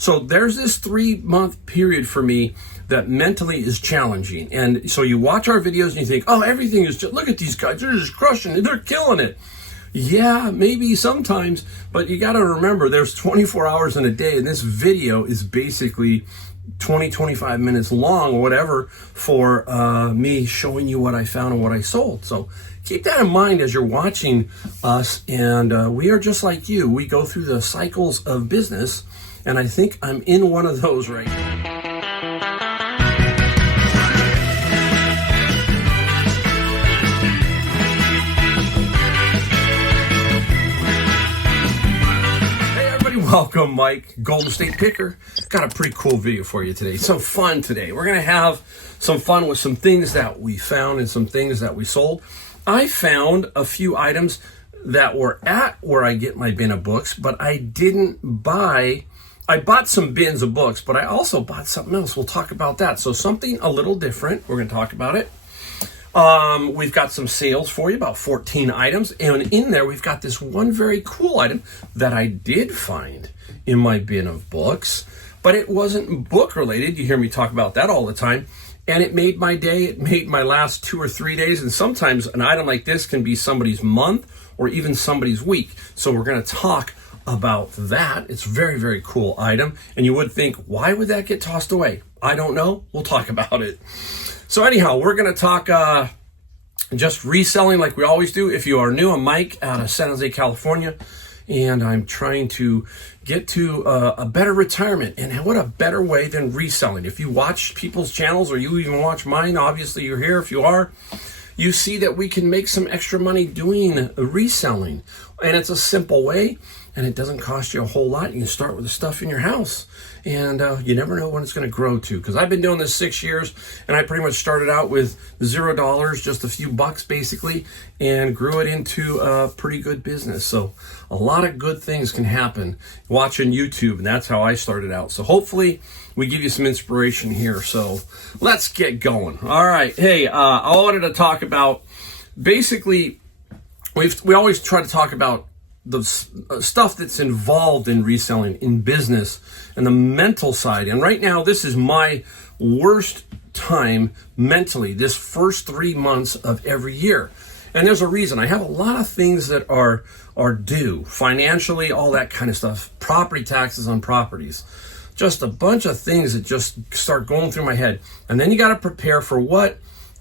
So there's this 3-month period for me that mentally is challenging. And so you watch our videos and you think, oh, everything is just, look at these guys, they're just crushing it, they're killing it. Yeah, maybe sometimes, but you got to remember there's 24 hours in a day, and this video is basically 25 minutes long or whatever for me showing you what I found and what I sold. So keep that in mind as you're watching us. And we are just like you. We go through the cycles of business, and I think I'm in one of those right now. Welcome, Mike, Golden State Picker. Got a pretty cool video for you today. Some fun today. We're going to have some fun with some things that we found and some things that we sold. I found a few items that were at where I get my bin of books, but I didn't buy. I bought some bins of books, but I also bought something else. We'll talk about that. So something a little different. We're going to talk about it. We've got some sales for you, about 14 items. And in there, we've got this one very cool item that I did find in my bin of books, but it wasn't book related. You hear me talk about that all the time. And it made my day. It made my last 2 or 3 days. And sometimes an item like this can be somebody's month or even somebody's week. So we're going to talk about that. It's a very, very cool item. And you would think, why would that get tossed away? I don't know. We'll talk about it. So anyhow, we're going to talk just reselling like we always do. If you are new, I'm Mike out of San Jose, California, and I'm trying to get to a better retirement. And what a better way than reselling. If you watch people's channels or you even watch mine, obviously you're here. If you are, you see that we can make some extra money doing reselling. And it's a simple way, and it doesn't cost you a whole lot. You can start with the stuff in your house. And you never know when it's going to grow to. Because I've been doing this 6 years, and I pretty much started out with $0, just a few bucks basically, and grew it into a pretty good business. So a lot of good things can happen watching YouTube, and that's how I started out. So hopefully we give you some inspiration here. So let's get going. All right. Hey, I wanted to talk about, basically, we always try to talk about the stuff that's involved in reselling in business and the mental side. And right now, this is my worst time mentally, this first 3 months of every year. And there's a reason. I have a lot of things that are due financially, all that kind of stuff, property taxes on properties, just a bunch of things that just start going through my head. And then you got to prepare for what?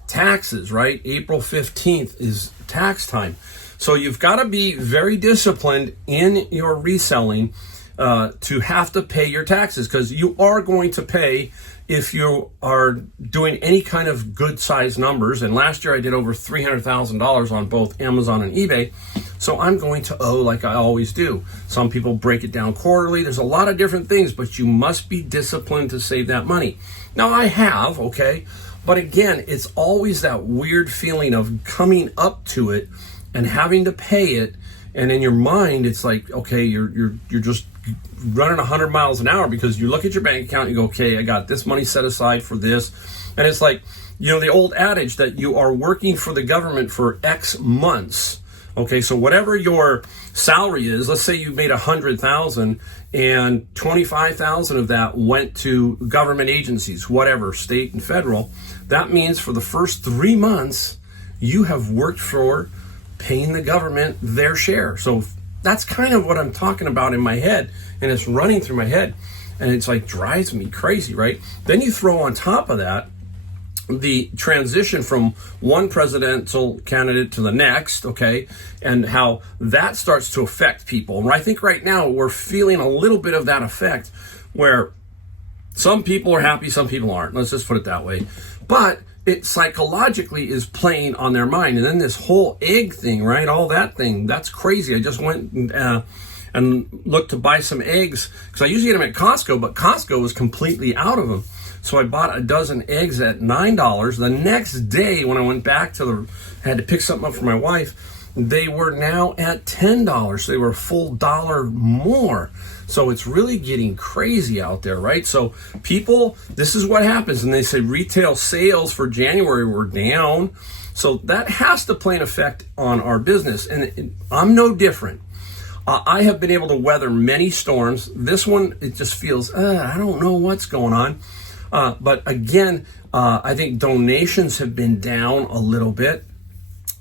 Taxes, right? April 15th is tax time. So you've got to be very disciplined in your reselling to have to pay your taxes, because you are going to pay if you are doing any kind of good size numbers. And last year I did over $300,000 on both Amazon and eBay. So I'm going to owe like I always do. Some people break it down quarterly. There's a lot of different things, but you must be disciplined to save that money. Now I have, okay, but again, it's always that weird feeling of coming up to it and having to pay it, and in your mind, it's like, okay, you're just running 100 miles an hour, because you look at your bank account and you go, okay, I got this money set aside for this, and it's like, you know, the old adage that you are working for the government for X months. Okay, so whatever your salary is, let's say you made 100,000 and 25,000 of that went to government agencies, whatever, state and federal. That means for the first 3 months, you have worked for paying the government their share. So that's kind of what I'm talking about in my head, and it's running through my head, and it's like drives me crazy, right? Then you throw on top of that the transition from one presidential candidate to the next, okay, and how that starts to affect people. And I think right now we're feeling a little bit of that effect, where some people are happy, some people aren't. Let's just put it that way. But it psychologically is playing on their mind. And then this whole egg thing, right? All that thing, that's crazy. I just went and looked to buy some eggs, because I usually get them at Costco, but Costco was completely out of them. So I bought a dozen eggs at $9. The next day, when I went back had to pick something up for my wife, they were now at $10. They were a full dollar more. So it's really getting crazy out there, right? So people, this is what happens. And they say retail sales for January were down. So that has to play an effect on our business. And I'm no different. I have been able to weather many storms. This one, it just feels, I don't know what's going on. But again, I think donations have been down a little bit.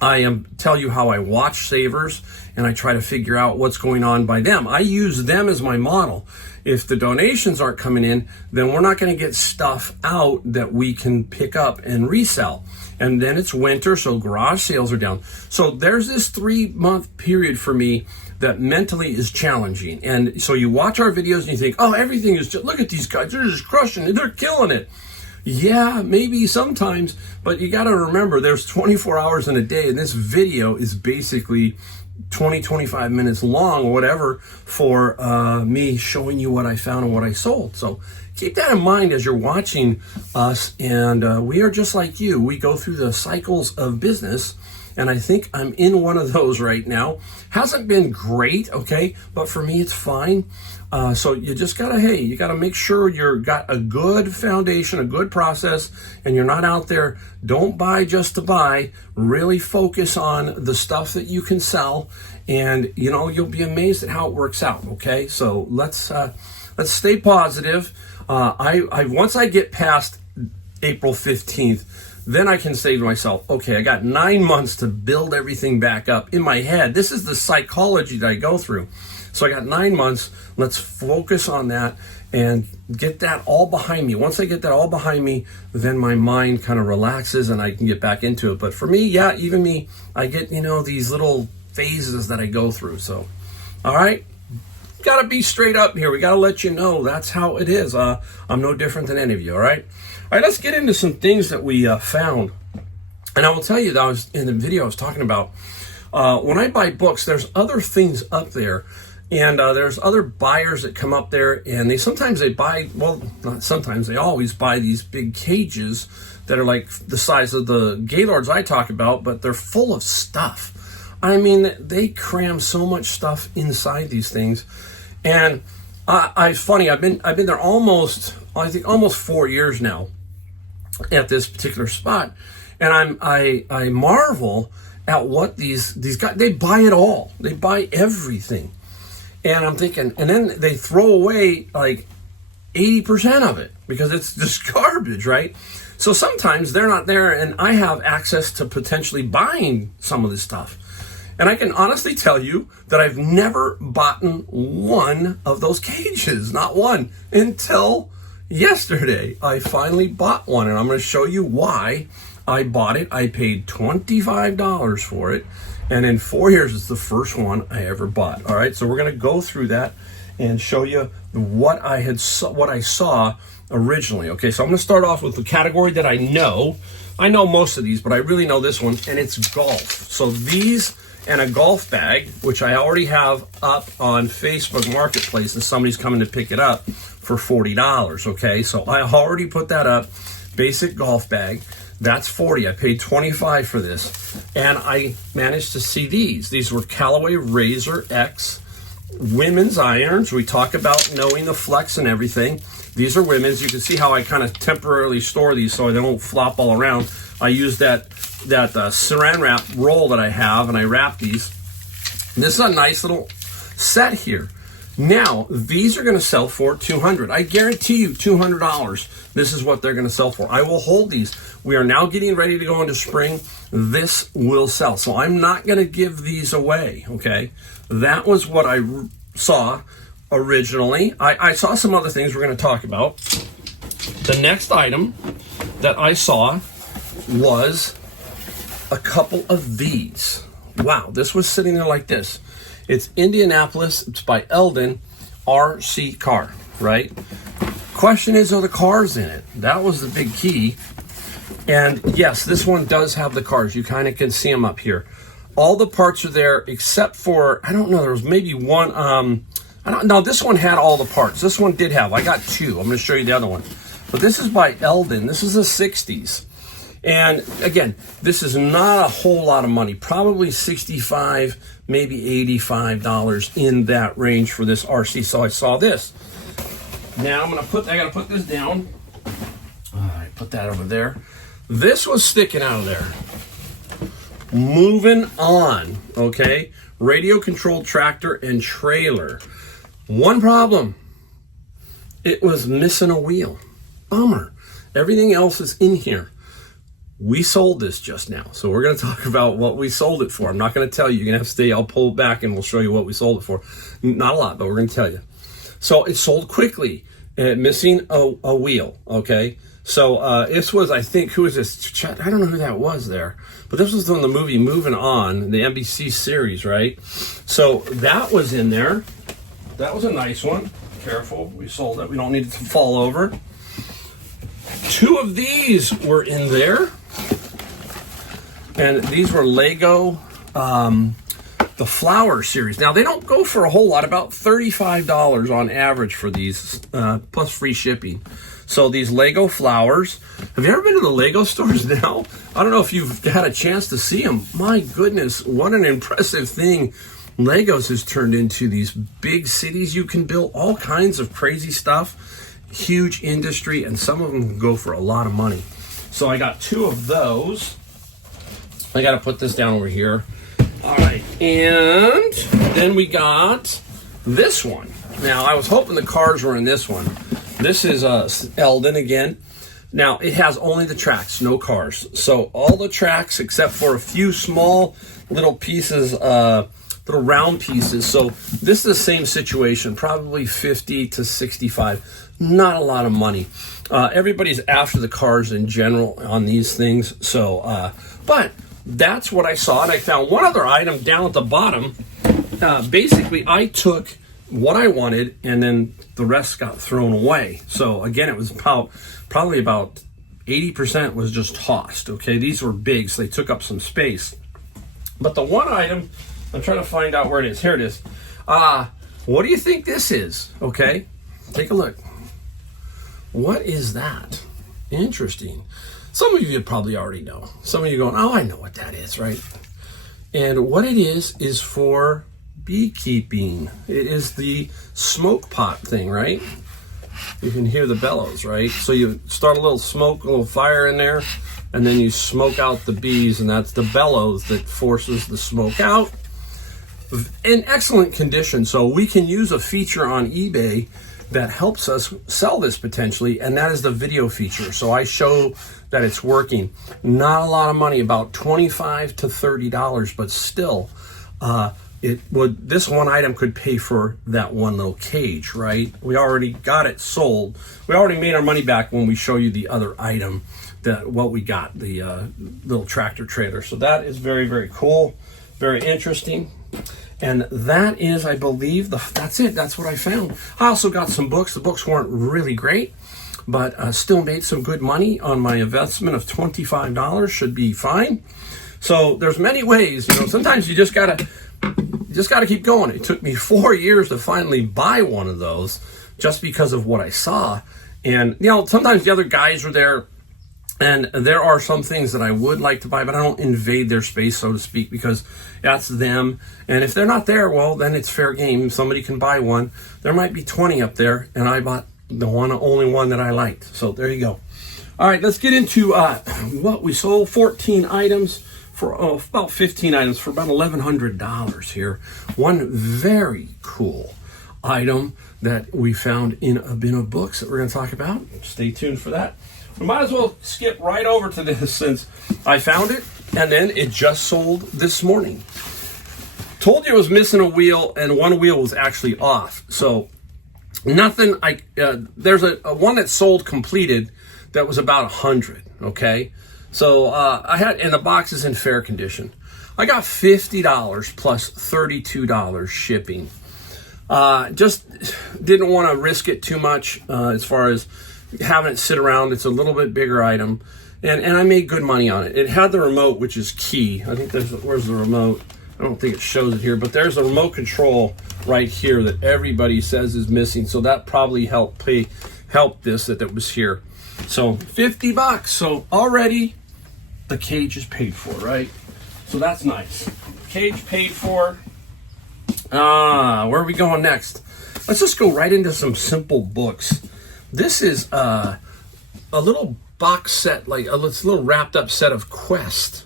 I tell you how I watch savers, and I try to figure out what's going on by them. I use them as my model. If the donations aren't coming in, then we're not going to get stuff out that we can pick up and resell. And then it's winter, so garage sales are down. So there's this 3-month period for me that mentally is challenging. And so you watch our videos and you think, oh, everything is just, look at these guys, they're just crushing it, they're killing it. Yeah, maybe sometimes, but you got to remember there's 24 hours in a day, and this video is basically 20-25 minutes long or whatever for me showing you what I found and what I sold. So keep that in mind as you're watching us, and we are just like you. We go through the cycles of business, and I think I'm in one of those right now. Hasn't been great, okay, but for me it's fine. So you just gotta, you gotta make sure you've got a good foundation, a good process, and you're not out there, don't buy just to buy. Really focus on the stuff that you can sell, and you'll be amazed at how it works out, okay? So let's stay positive. Once I get past April 15th, then I can say to myself, okay, I got 9 months to build everything back up in my head. This is the psychology that I go through. So I got 9 months. Let's focus on that and get that all behind me. Once I get that all behind me, then my mind kind of relaxes and I can get back into it. But for me, even me, I get, these little phases that I go through. So, all right. Got to be straight up here. We got to let you know that's how it is. I'm no different than any of you. All right. All right. Let's get into some things that we found. And I will tell you that I was in the video I was talking about. When I buy books, there's other things up there. And there's other buyers that come up there, and they buy, well, not sometimes, they always buy these big cages that are like the size of the Gaylords I talk about, but they're full of stuff. I mean, they cram so much stuff inside these things. And it's funny, I've been there almost 4 years now at this particular spot, and I marvel at what these guys, they buy it all. They buy everything. And I'm thinking, and then they throw away like 80% of it because it's just garbage, right? So sometimes they're not there, and I have access to potentially buying some of this stuff. And I can honestly tell you that I've never bought one of those cages, not one, until yesterday. I finally bought one, and I'm going to show you why I bought it. I paid $25 for it. And in 4 years, it's the first one I ever bought. All right, so we're going to go through that and show you what I saw originally. Okay, so I'm going to start off with the category that I know. I know most of these, but I really know this one, and it's golf. So these and a golf bag, which I already have up on Facebook Marketplace, and somebody's coming to pick it up for $40. Okay, so I already put that up. Basic golf bag. That's $40. I paid $25 for this. And I managed to see these. These were Callaway Razor X women's irons. We talk about knowing the flex and everything. These are women's. You can see how I kind of temporarily store these so they don't flop all around. I use that saran wrap roll that I have, and I wrap these. This is a nice little set here. Now, these are going to sell for $200. I guarantee you $200. This is what they're going to sell for. I will hold these. We are now getting ready to go into spring. This will sell. So I'm not going to give these away, okay? That was what I saw originally. I saw some other things we're going to talk about. The next item that I saw was a couple of these. Wow, this was sitting there like this. It's Indianapolis. It's by Eldon RC car, right? Question is, are the cars in it? That was the big key. And yes, this one does have the cars. You kind of can see them up here. All the parts are there except for, I don't know, there was maybe one, I don't know, this one had all the parts. This one did have, I got two. I'm going to show you the other one. But this is by Eldon. This is the 60s. And again, this is not a whole lot of money. Probably $65, maybe $85 in that range for this RC. So I saw this. Now I gotta put this down. I put that over there. This was sticking out of there. Moving on, okay? radio controlled tractor and trailer. One problem, it was missing a wheel. Bummer. Everything else is in here. We sold this just now, so we're going to talk about what we sold it for. I'm not going to tell you. You're going to have to stay. I'll pull it back and we'll show you what we sold it for. Not a lot, but we're going to tell you. So it sold quickly, missing a wheel, okay? So this was, I think, who is this? I don't know who that was there, but this was on the movie Moving On, the NBC series, right? So that was in there. That was a nice one. Careful, we sold it. We don't need it to fall over. 2 of these were in there. And these were Lego, the Flower series. Now, they don't go for a whole lot, about $35 on average for these, plus free shipping. So these Lego Flowers. Have you ever been to the Lego stores now? I don't know if you've had a chance to see them. My goodness, what an impressive thing Legos has turned into. These big cities you can build, all kinds of crazy stuff. Huge industry, and some of them can go for a lot of money. So I got 2 of those. I got to put this down over here. All right, and then we got this one. Now, I was hoping the cars were in this one. This is Eldon again. Now, it has only the tracks, no cars. So all the tracks except for a few small little pieces, little round pieces. So this is the same situation, probably 50 to 65. Not a lot of money. Everybody's after the cars in general on these things. So, but that's what I saw. And I found one other item down at the bottom. Basically, I took what I wanted and then the rest got thrown away. So again, it was probably about 80% was just tossed. Okay, these were big, so they took up some space. But the one item, I'm trying to find out where it is. Here it is. What do you think this is? Okay, take a look. What is that? Interesting. Some of you probably already know. Some of you going, oh, I know what that is, right? And what it is for beekeeping. It is the smoke pot thing, right? You can hear the bellows, right? So you start a little smoke, a little fire in there, and then you smoke out the bees, and that's the bellows that forces the smoke out. In excellent condition, so we can use a feature on eBay that helps us sell this potentially, and that is the video feature. So I show that it's working. Not a lot of money, about $25 to $30, but still, this one item could pay for that one little cage, right? We already got it sold. We already made our money back when we show you the other item, what we got, the little tractor trailer. So that is very, very cool, very interesting. And that is, I believe, that's it. That's what I found. I also got some books. The books weren't really great, but still made some good money on my investment of $25. Should be fine. So there's many ways. Sometimes you just gotta keep going. It took me 4 years to finally buy one of those, just because of what I saw. And sometimes the other guys are there. And there are some things that I would like to buy, but I don't invade their space, so to speak, because that's them. And if they're not there, well, then it's fair game. Somebody can buy one. There might be 20 up there, and I bought the only one that I liked. So there you go. All right, let's get into what we sold. 14 items for about 15 items for about $1,100 here. One very cool item that we found in a bin of books that we're going to talk about. Stay tuned for that. We might as well skip right over to this since I found it and then it just sold this morning. Told you it was missing a wheel and one wheel was actually off. So nothing. There's a one that sold completed that was about 100. Okay, so I had, and the box is in fair condition. I got $50 plus $32 shipping. Just didn't want to risk it too much as far as having it sit around. It's a little bit bigger item, and I made good money on it. It had the remote, which is key. I think where's the remote? I don't think it shows it here, but there's a remote control right here that everybody says is missing. So that probably helped this that it was here. So $50. So already the cage is paid for, right? So that's nice. Cage paid for. Where are we going next? Let's just go right into some simple books. This is a little box set, like a little wrapped up set of Quest.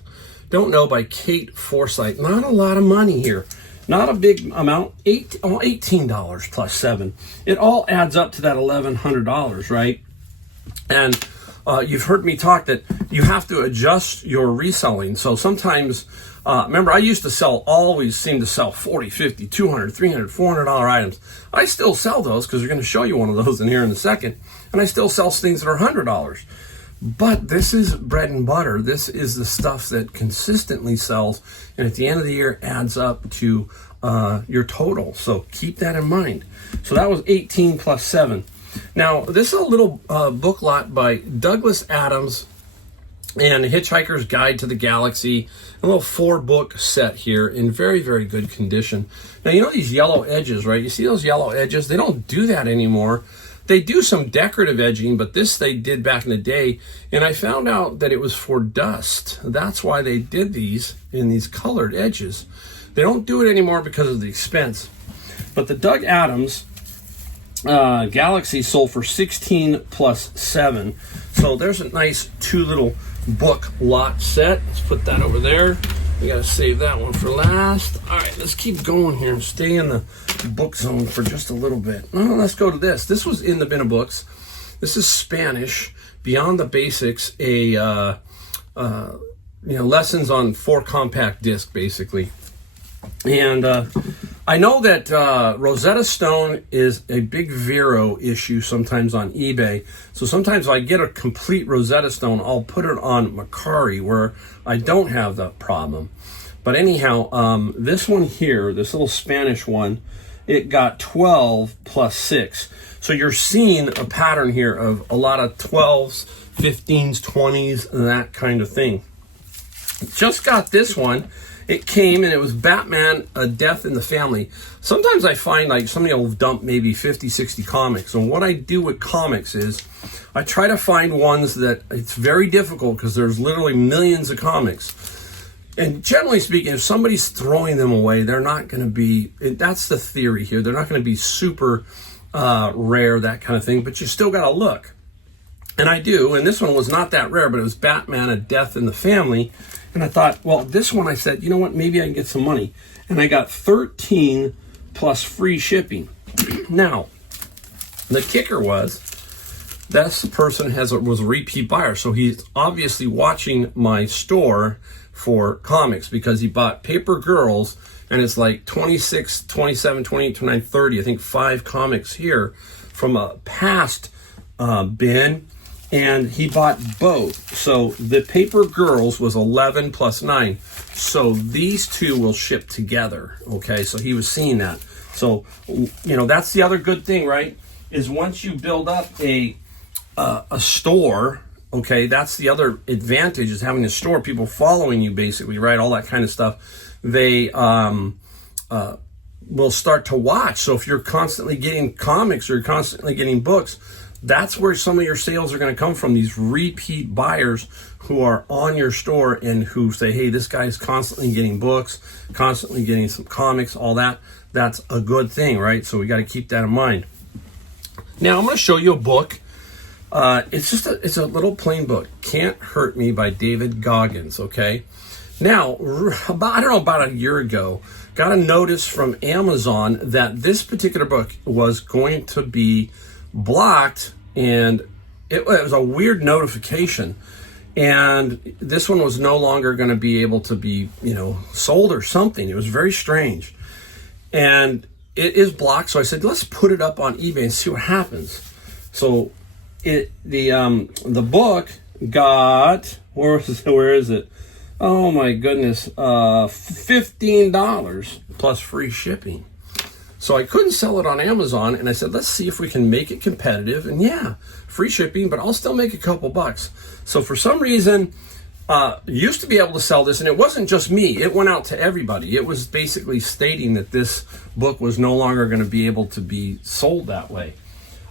Don't Know by Kate Forsyth. Not a lot of money here. Not a big amount, $18 plus 7. It all adds up to that $1,100, right? And you've heard me talk that you have to adjust your reselling. So sometimes, remember, I used to always seem to sell 40, 50, 200, 300, $400 items. I still sell those because we're going to show you one of those in here in a second. And I still sell things that are $100. But this is bread and butter. This is the stuff that consistently sells, and at the end of the year adds up to your total. So keep that in mind. So that was 18 plus 7. Now, this is a little book lot by Douglas Adams and Hitchhiker's Guide to the Galaxy, a little 4-book set here in very, very good condition. Now, you know these yellow edges, right? You see those yellow edges? They don't do that anymore. They do some decorative edging, but this they did back in the day, and I found out that it was for dust. That's why they did these in these colored edges. They don't do it anymore because of the expense. But the Doug Adams Galaxy sold for 16 plus 7. So there's a nice 2 little book lot set. Let's put that over there. We got to save that one for last. All right, let's keep going here and stay in the book zone for just a little bit. No, let's go to this. This was in the bin of books. This is Spanish, Beyond the Basics, lessons on 4 compact disc, basically. And I know that Rosetta Stone is a big Vero issue sometimes on eBay. So sometimes if I get a complete Rosetta Stone, I'll put it on Macari where I don't have that problem. But anyhow, this one here, this little Spanish one, it got 12 plus 6. So you're seeing a pattern here of a lot of 12s, 15s, 20s, and that kind of thing. Just got this one. It came and it was Batman, A Death in the Family. Sometimes I find like somebody will dump maybe 50, 60 comics. And what I do with comics is I try to find ones that it's very difficult because there's literally millions of comics. And generally speaking, if somebody's throwing them away, they're not going to be, that's the theory here. They're not going to be super rare, that kind of thing, but you still got to look. And I do, and this one was not that rare, but it was Batman, A Death in the Family. And I thought, well, this one I said, you know what, maybe I can get some money. And I got 13 plus free shipping. Now, the kicker was, this person was a repeat buyer. So he's obviously watching my store for comics because he bought Paper Girls, and it's like 26, 27, 28, 29, 30, I think 5 comics here from a past bin. And he bought both. So the Paper Girls was 11 plus 9. So these two will ship together. Okay, so he was seeing that. So, that's the other good thing, right? Is once you build up a store, okay, that's the other advantage is having a store, people following you basically, right? All that kind of stuff. They will start to watch. So if you're constantly getting comics or you're constantly getting books, that's where some of your sales are going to come from, these repeat buyers who are on your store and who say, hey, this guy's constantly getting books, constantly getting some comics, all that. That's a good thing, right? So we got to keep that in mind. Now I'm going to show you a book. It's a little plain book, Can't Hurt Me by David Goggins, okay? Now, about a year ago, got a notice from Amazon that this particular book was going to be blocked, and it was a weird notification, and this one was no longer going to be able to be sold or something. It was very strange, and it is blocked. So I said, let's put it up on eBay and see what happens. So the book got, where is it? Oh my goodness, $15 plus free shipping. So I couldn't sell it on Amazon, and I said, let's see if we can make it competitive. And yeah, free shipping, but I'll still make a couple bucks. So for some reason, used to be able to sell this, and it wasn't just me. It went out to everybody. It was basically stating that this book was no longer going to be able to be sold that way.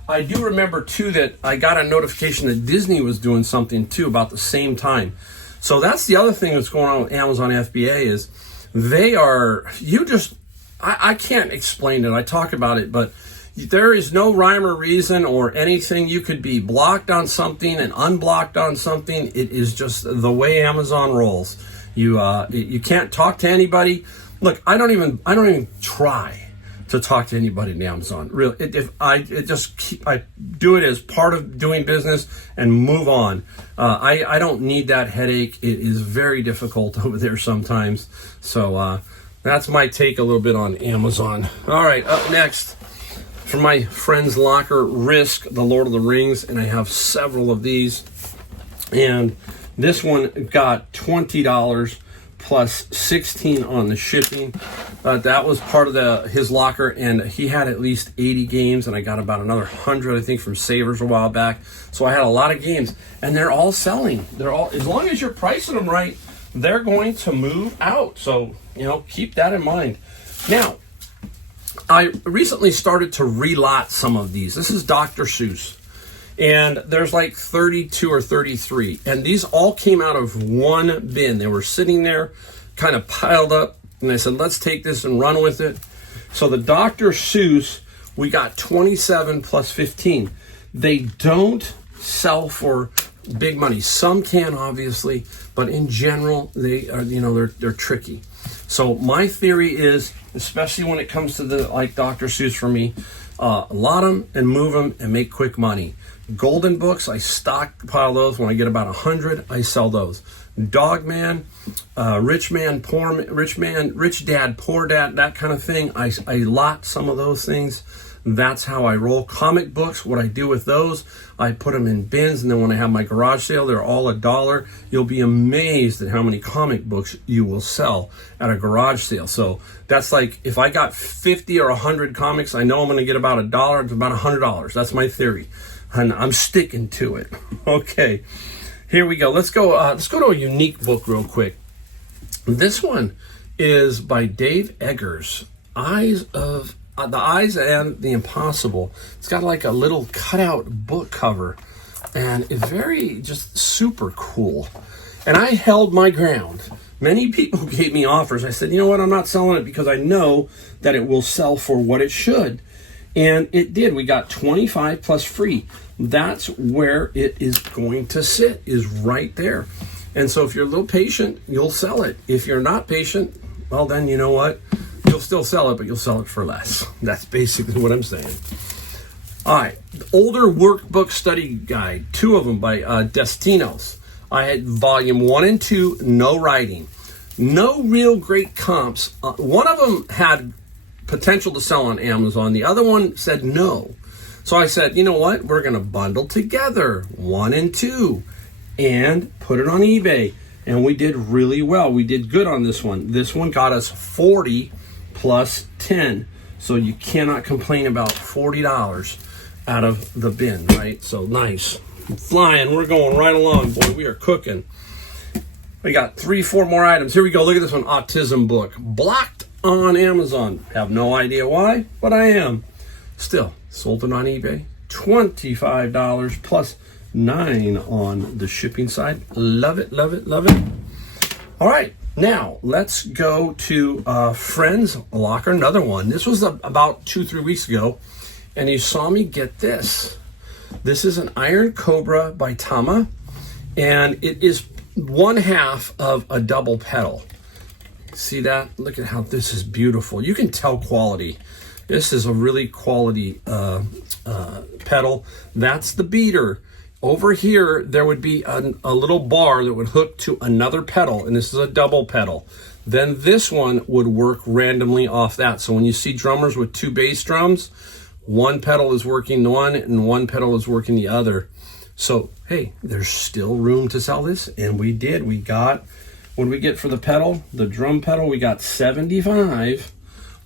I do remember, too, that I got a notification that Disney was doing something, too, about the same time. So that's the other thing that's going on with Amazon FBA is they are, I can't explain it. I talk about it, but there is no rhyme or reason or anything. You could be blocked on something and unblocked on something. It is just the way Amazon rolls. You can't talk to anybody. look, I don't even try to talk to anybody at Amazon. Really, I do it as part of doing business and move on. I don't need that headache. It is very difficult over there sometimes. So that's my take a little bit on Amazon. All right, up next from my friend's locker, Risk, the Lord of the Rings, and I have several of these. And this one got $20 plus $16 on the shipping. That was part of his locker, and he had at least 80 games, and I got about another 100, I think, from Savers a while back. So I had a lot of games, and they're all selling. They're all, as long as you're pricing them right, they're going to move out. So, keep that in mind. Now, I recently started to relot some of these. This is Dr. Seuss. And there's like 32 or 33. And these all came out of one bin. They were sitting there, kind of piled up. And I said, let's take this and run with it. So the Dr. Seuss, we got 27 plus 15. They don't sell for big money. Some can, obviously. But in general, they are, they're tricky. So my theory is, especially when it comes to like Dr. Seuss for me, lot them and move them and make quick money. Golden books, I stockpile those. When I get about 100, I sell those. Dog Man, Rich Man, Poor Man, Rich Dad, Poor Dad, that kind of thing. I lot some of those things. That's how I roll. Comic books, what I do with those, I put them in bins, and then when I have my garage sale, they're all $1. You'll be amazed at how many comic books you will sell at a garage sale. So that's like, if I got 50 or 100 comics, I know I'm going to get about $1. It's about $100. That's my theory, and I'm sticking to it. Okay, here we go. Let's go to a unique book real quick. This one is by Dave Eggers, The Eyes and the Impossible. It's got like a little cutout book cover, and it's very just super cool. And I held my ground. Many people gave me offers. I said, you know what, I'm not selling it because I know that it will sell for what it should. And it did. We got 25 plus free. That's where it is going to sit, is right there. And so if you're a little patient, you'll sell it. If you're not patient, well, then you know what? You'll still sell it, but you'll sell it for less. That's basically what I'm saying. All right, older workbook study guide, 2 of them by Destinos. I had volume 1 and 2, no writing. No real great comps. One of them had potential to sell on Amazon. The other one said no. So I said, you know what? We're going to bundle together 1 and 2 and put it on eBay. And we did really well. We did good on this one. This one got us 40 plus 10. So you cannot complain about $40 out of the bin, right? So nice. Flying. We're going right along, boy. We are cooking. We got 3-4 more items. Here we go. Look at this one. Autism book. Blocked on Amazon. Have no idea why, but I am. Still, sold it on eBay. $25 plus $9 on the shipping side. Love it, love it, love it. All right. Now, let's go to Friends Locker, another one. This was about 2-3 weeks ago, and you saw me get this. This is an Iron Cobra by Tama, and it is 1/2 of a double pedal. See that? Look at how this is beautiful. You can tell quality. This is a really quality pedal. That's the beater. Over here, there would be a little bar that would hook to another pedal, and this is a double pedal. Then this one would work randomly off that. So when you see drummers with 2 bass drums, one pedal is working one and one pedal is working the other. So, hey, there's still room to sell this, and we did. We got, what did we get for the pedal? The drum pedal, we got $75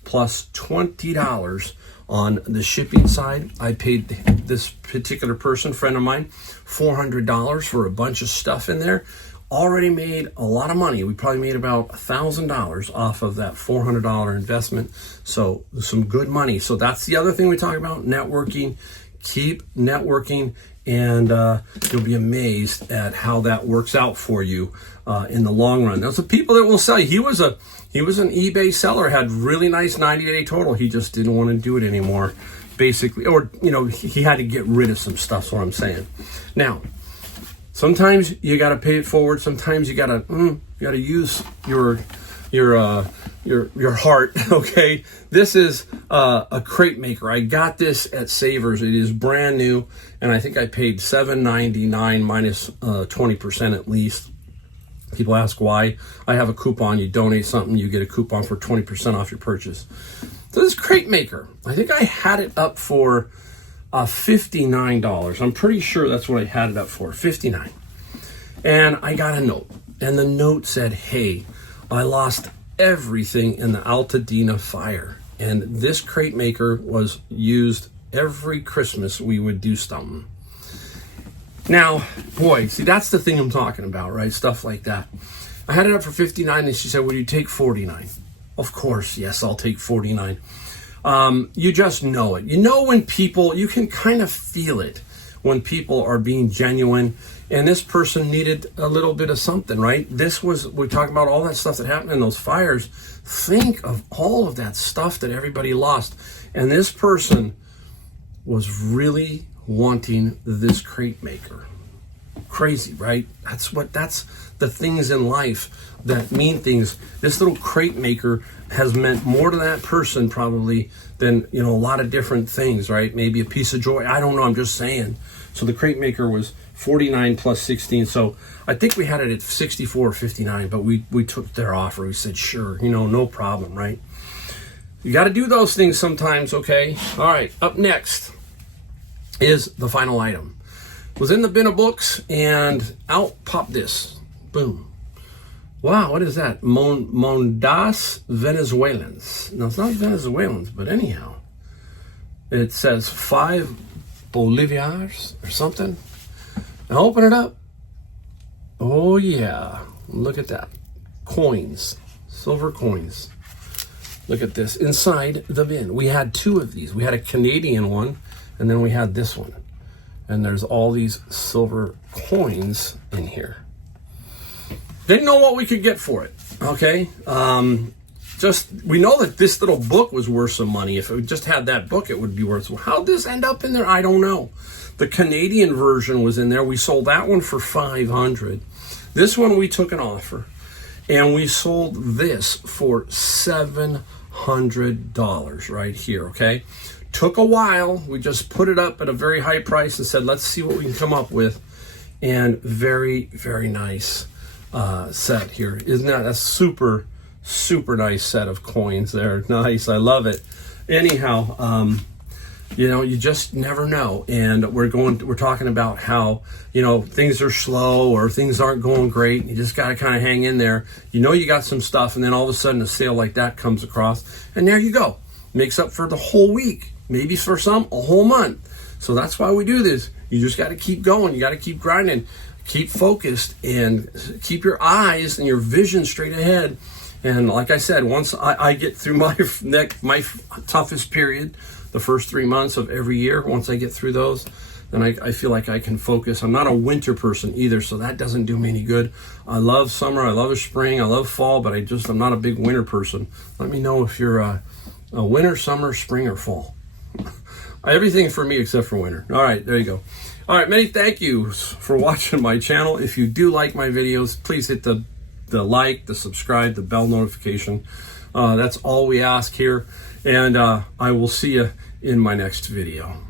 plus $20 on the shipping side. I paid this particular person, friend of mine, $400 for a bunch of stuff in there. Already made a lot of money. We probably made about $1,000 off of that $400 investment. So some good money. So that's the other thing we talk about, networking. Keep networking, and you'll be amazed at how that works out for you in the long run. There's the people that will sell you. He was an eBay seller, had really nice 90-day total. He just didn't want to do it anymore, basically. Or, he had to get rid of some stuff, is what I'm saying. Now, sometimes you got to pay it forward. Sometimes you got to use your, your heart. Okay, this is a crate maker. I got this at Savers. It is brand new, and I think I paid $7.99 minus 20% at least. People ask why. I have a coupon. You donate something, you get a coupon for 20% off your purchase. So this crate maker, I think I had it up for $59. I'm pretty sure that's what I had it up for, $59. And I got a note, and the note said, hey, I lost everything in the Altadena fire, and this crate maker was used every Christmas. We would do something. Now, boy, see, that's the thing I'm talking about, right? Stuff like that. I had it up for $59, and she said, "Will you take $49?" Of course, yes, I'll take $49. You just know it. You know when people, you can kind of feel it when people are being genuine. And this person needed a little bit of something, right? This was, we're talking about all that stuff that happened in those fires. Think of all of that stuff that everybody lost. And this person was really wanting this crate maker. Crazy, right? That's the things in life that mean things. This little crate maker has meant more to that person probably than, a lot of different things, right? Maybe a piece of joy. I don't know. I'm just saying. So the crate maker was $49 plus $16. So I think we had it at $64 or $59, but we took their offer. We said, sure, no problem, right? You got to do those things sometimes, okay? All right, up next is the final item. It was in the bin of books, and out popped this. Boom. Wow, what is that? Mondas Venezuelans. No, it's not Venezuelans, but anyhow. It says 5 Bolivars or something. Now open it up. Oh yeah, look at that. Coins, silver coins. Look at this inside the bin. We had 2 of these. We had a Canadian one, and then we had this one. And there's all these silver coins in here. Didn't know what we could get for it, okay? We know that this little book was worth some money. If it just had that book, it would be worth some. How'd this end up in there? I don't know. The Canadian version was in there. We sold that one for $500. This one we took an offer, and we sold this for $700 right here, okay? Took a while. We just put it up at a very high price and said, let's see what we can come up with. And very, very nice set here. Isn't that a super, super nice set of coins there? Nice. I love it. Anyhow, you just never know. And we're talking about how, things are slow or things aren't going great. You just got to kind of hang in there. You got some stuff, and then all of a sudden a sale like that comes across, and there you go. Makes up for the whole week. Maybe for some, a whole month. So that's why we do this. You just got to keep going. You got to keep grinding. Keep focused and keep your eyes and your vision straight ahead. And like I said, once I get through my toughest period, the first 3 months of every year, once I get through those, then I feel like I can focus. I'm not a winter person either, so that doesn't do me any good. I love summer, I love spring, I love fall, but I'm not a big winter person. Let me know if you're a winter, summer, spring, or fall. Everything for me except for winter. All right, there you go. All right, many thank yous for watching my channel. If you do like my videos, please hit the like, the subscribe, the bell notification. That's all we ask here. And I will see you in my next video.